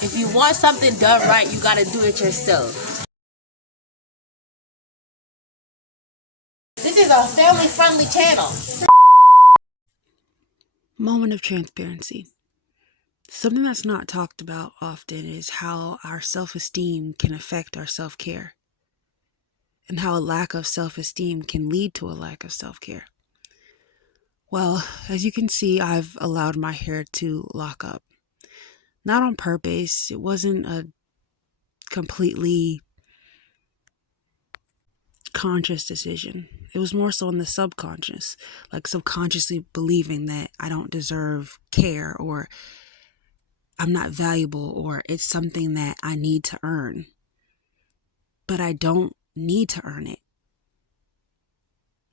If you want something done right, you gotta do it yourself. This is a family-friendly channel. Moment of transparency. Something that's not talked about often is how our self-esteem can affect our self-care, and how a lack of self-esteem can lead to a lack of self-care. Well, as you can see, I've allowed my hair to lock up. Not on purpose. It wasn't a completely conscious decision. It was more so in the subconscious, like subconsciously believing that I don't deserve care, or I'm not valuable, or it's something that I need to earn. But I don't need to earn it.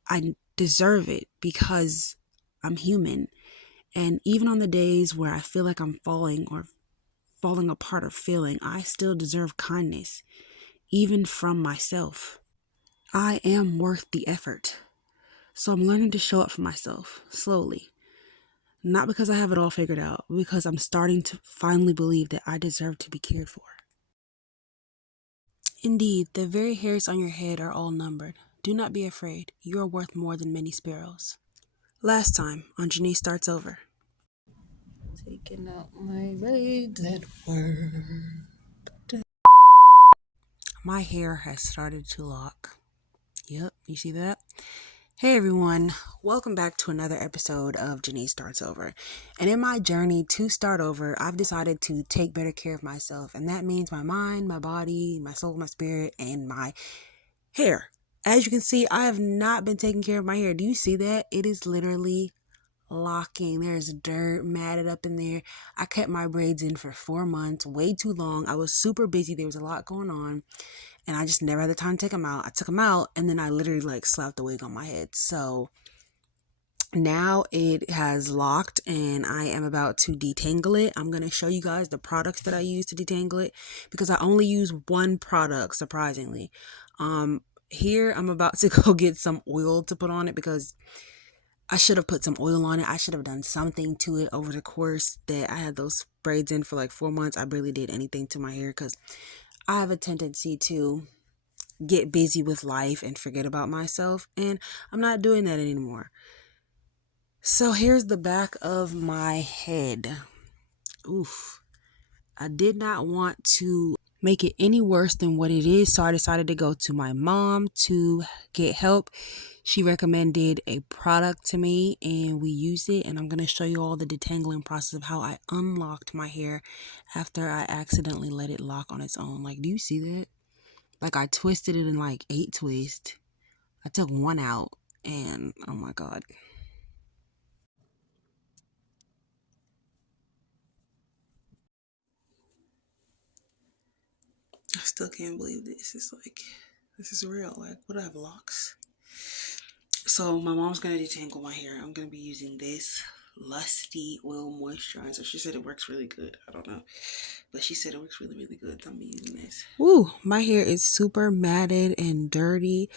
I deserve it because I'm human. And even on the days where I feel like I'm falling apart or failing, I still deserve kindness, even from myself. I am worth the effort. So I'm learning to show up for myself slowly. Not because I have it all figured out, because I'm starting to finally believe that I deserve to be cared for. Indeed, the very hairs on your head are all numbered. Do not be afraid. You are worth more than many sparrows. Last time on Janice Starts Over. Taking out my braids at work. My hair has started to lock. Yep, you see that? Hey everyone, welcome back to another episode of Janice Starts Over. And in my journey to start over, I've decided to take better care of myself. And that means my mind, my body, my soul, my spirit, and my hair. As you can see, I have not been taking care of my hair. Do you see that? It is literally locking. There's dirt matted up in there. I kept my braids in for 4 months, way too long. I was super busy. There was a lot going on. And I just never had the time to take them out. I took them out and then I literally slapped the wig on my head. So now it has locked and I am about to detangle it. I'm going to show you guys the products that I use to detangle it because I only use one product, surprisingly. Here I'm about to go get some oil to put on it because I should have put some oil on it. I should have done something to it over the course that I had those braids in for 4 months. I barely did anything to my hair because I have a tendency to get busy with life and forget about myself, and I'm not doing that anymore. So here's the back of my head. Oof. I did not want to make it any worse than what it is, so I decided to go to my mom to get help. She recommended a product to me and we used it, and I'm going to show you all the detangling process of how I unlocked my hair after I accidentally let it lock on its own. Do you see that? I twisted it in 8 twists. I took one out and oh my God. I still can't believe this. This is real. What do I have, locks? So my mom's gonna detangle my hair. I'm gonna be using this Lusty oil moisturizer. She said it works really good. I don't know, but she said it works really, really good. I'm using this. Woo! My hair is super matted and dirty.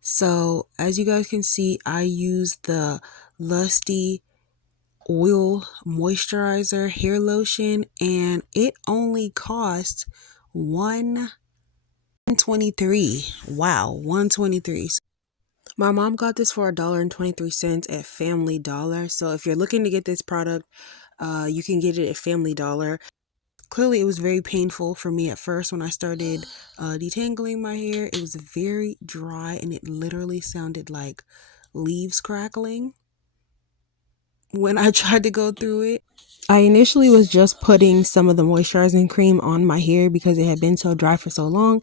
So as you guys can see, I use the Lusty oil moisturizer hair lotion, and it only costs $1.23. Wow, $1.23. My mom got this for $1.23 at Family Dollar. So if you're looking to get this product, you can get it at Family Dollar. Clearly, it was very painful for me at first when I started detangling my hair. It was very dry and it literally sounded like leaves crackling when I tried to go through it. I initially was just putting some of the moisturizing cream on my hair because it had been so dry for so long.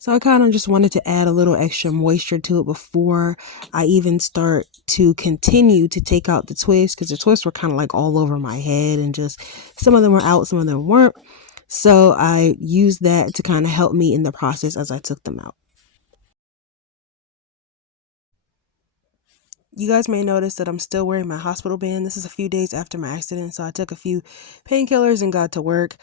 So I kind of just wanted to add a little extra moisture to it before I even start to continue to take out the twists, because the twists were kind of all over my head and just some of them were out, some of them weren't. So I used that to kind of help me in the process as I took them out. You guys may notice that I'm still wearing my hospital band. This is a few days after my accident, so I took a few painkillers and got to work.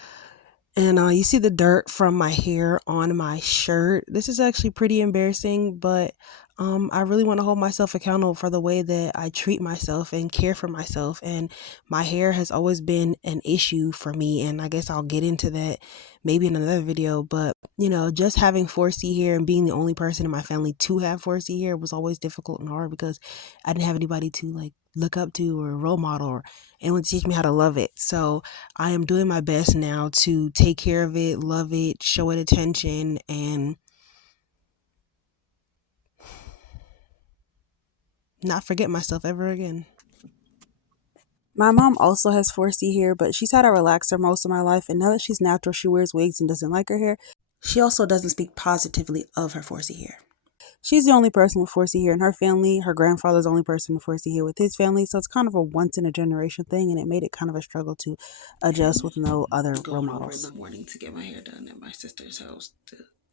And you see the dirt from my hair on my shirt. This is actually pretty embarrassing, but I really want to hold myself accountable for the way that I treat myself and care for myself. And my hair has always been an issue for me. And I guess I'll get into that maybe in another video. But, just having 4C hair and being the only person in my family to have 4C hair was always difficult and hard because I didn't have anybody to like look up to or role model or anyone to teach me how to love it. So I am doing my best now to take care of it, love it, show it attention, and not forget myself ever again. My mom also has 4C hair, but she's had a relaxer most of my life, and now that she's natural, she wears wigs and doesn't like her hair. She also doesn't speak positively of her 4C hair. She's the only person with 4C hair in her family. Her grandfather's the only person with 4C hair with his family, so it's kind of a once in a generation thing, and it made it kind of a struggle to adjust with no other role models. Over in the morning to get my hair done at my sister's house.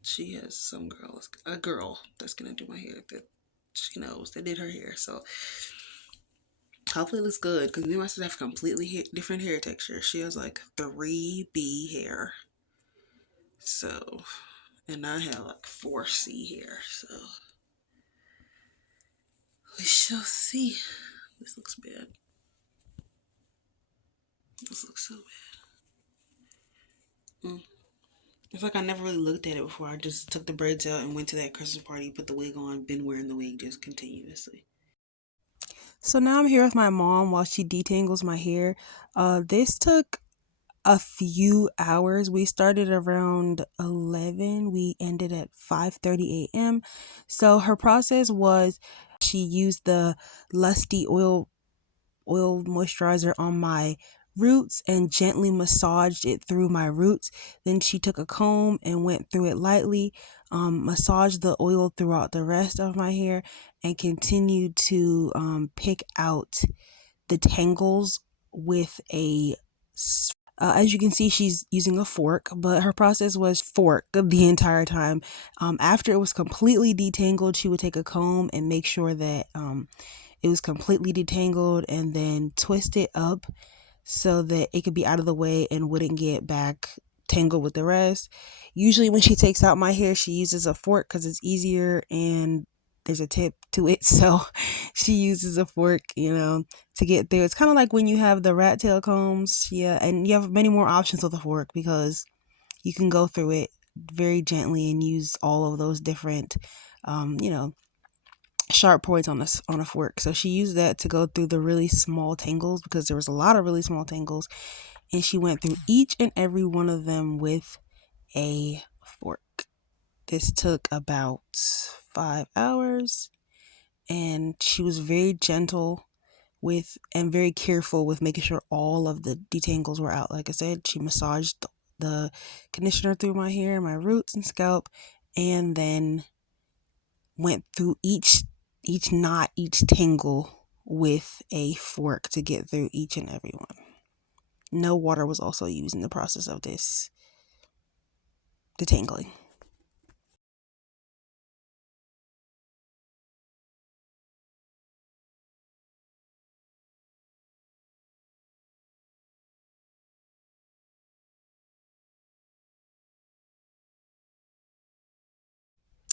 She has a girl that's gonna do my hair that she knows that did her hair, so hopefully it looks good because me and my sister have completely different hair texture. She has like 3B hair, so, and I have like 4C hair, so we shall see. This looks bad. This looks so bad. It's like I never really looked at it before. I just took the braids out and went to that Christmas party, put the wig on, been wearing the wig just continuously. So now I'm here with my mom while she detangles my hair. This took a few hours. We started around 11. We ended at 5:30 a.m. So her process was she used the Lusty oil moisturizer on my roots and gently massaged it through my roots. Then she took a comb and went through it lightly, massaged the oil throughout the rest of my hair, and continued to pick out the tangles with a as you can see, she's using a fork, but her process was fork the entire time. After it was completely detangled, she would take a comb and make sure that it was completely detangled and then twist it up so that it could be out of the way and wouldn't get back tangled with the rest. Usually when she takes out my hair, she uses a fork because it's easier and there's a tip to it, so she uses a fork, to get through. It's kind of like when you have the rat tail combs, and you have many more options with a fork because you can go through it very gently and use all of those different, sharp points on a fork. So she used that to go through the really small tangles because there was a lot of really small tangles, and she went through each and every one of them with a fork. This took about 5 hours, and she was very gentle with and very careful with making sure all of the detangles were out. Like I said, she massaged the conditioner through my hair, my roots and scalp, and then went through each knot, each tangle with a fork to get through each and every one. No water was also used in the process of this detangling.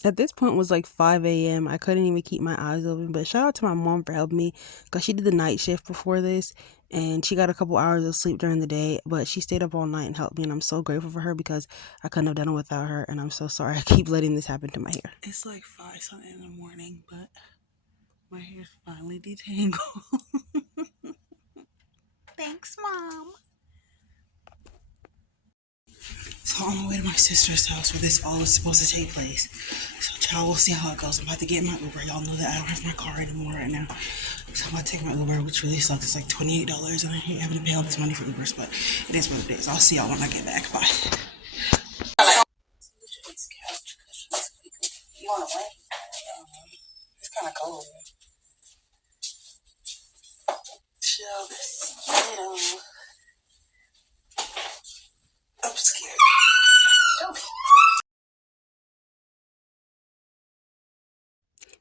At this point it was like 5 a.m. I couldn't even keep my eyes open, but shout out to my mom for helping me because she did the night shift before this and she got a couple hours of sleep during the day, but she stayed up all night and helped me, and I'm so grateful for her because I couldn't have done it without her, and I'm so sorry I keep letting this happen to my hair. It's like 5 something in the morning, but my hair's finally detangled. Thanks, Mom. So I'm on my way to my sister's house where this all is supposed to take place. So child, we'll see how it goes. I'm about to get in my Uber. Y'all know that I don't have my car anymore right now. So I'm about to take my Uber, which really sucks. It's like $28 and I hate having to pay all this money for Ubers, but it is what it is. I'll see y'all when I get back. Bye. You want to wait? It's kind of cold. Chill this little. I'm scared.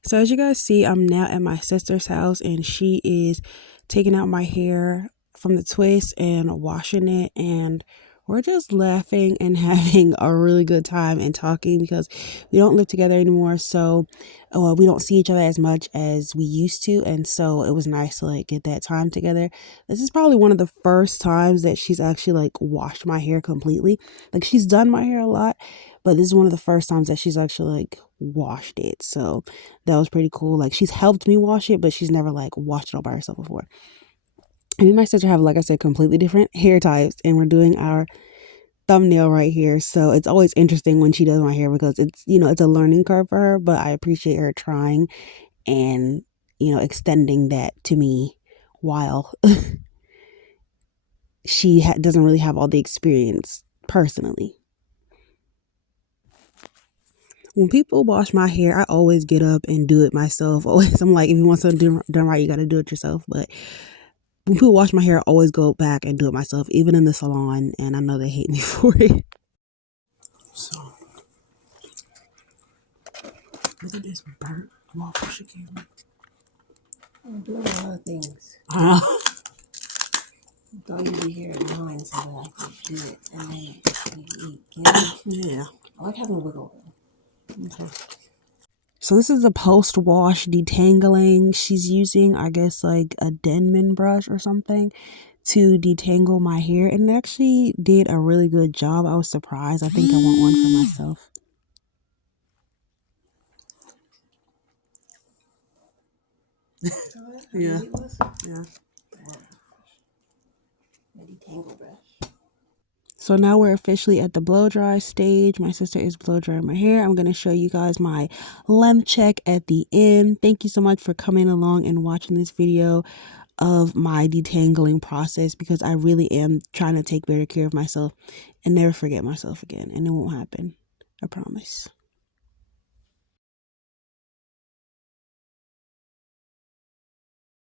So as you guys see, I'm now at my sister's house and she is taking out my hair from the twist and washing it and we're just laughing and having a really good time and talking because we don't live together anymore. So we don't see each other as much as we used to. And so it was nice to like get that time together. This is probably one of the first times that she's actually like washed my hair completely. Like she's done my hair a lot, but this is one of the first times that she's actually like washed it. So that was pretty cool. Like she's helped me wash it, but she's never like washed it all by herself before. And me and my sister have, like I said, completely different hair types, and we're doing our thumbnail right here. So it's always interesting when she does my hair because it's, it's a learning curve for her, but I appreciate her trying and, extending that to me while she doesn't really have all the experience personally. When people wash my hair, I always get up and do it myself. Always, I'm like, if you want something done right, you got to do it yourself. But when people wash my hair, I always go back and do it myself, even in the salon, and I know they hate me for it. So, look at this burnt waffle she gave me. I'm doing a lot of things. I Thought you'd be here at 9 so that I could do it. And then you eat. Yeah. I like having a wiggle room. Okay. So this is a post-wash detangling. She's using, I guess, like a Denman brush or something to detangle my hair. And it actually did a really good job. I was surprised. I think I want one for myself. Yeah. Yeah. A detangle brush. So now we're officially at the blow dry stage. My sister is blow drying my hair. I'm going to show you guys my length check at the end. Thank you so much for coming along and watching this video of my detangling process, because I really am trying to take better care of myself and never forget myself again. And it won't happen. I promise.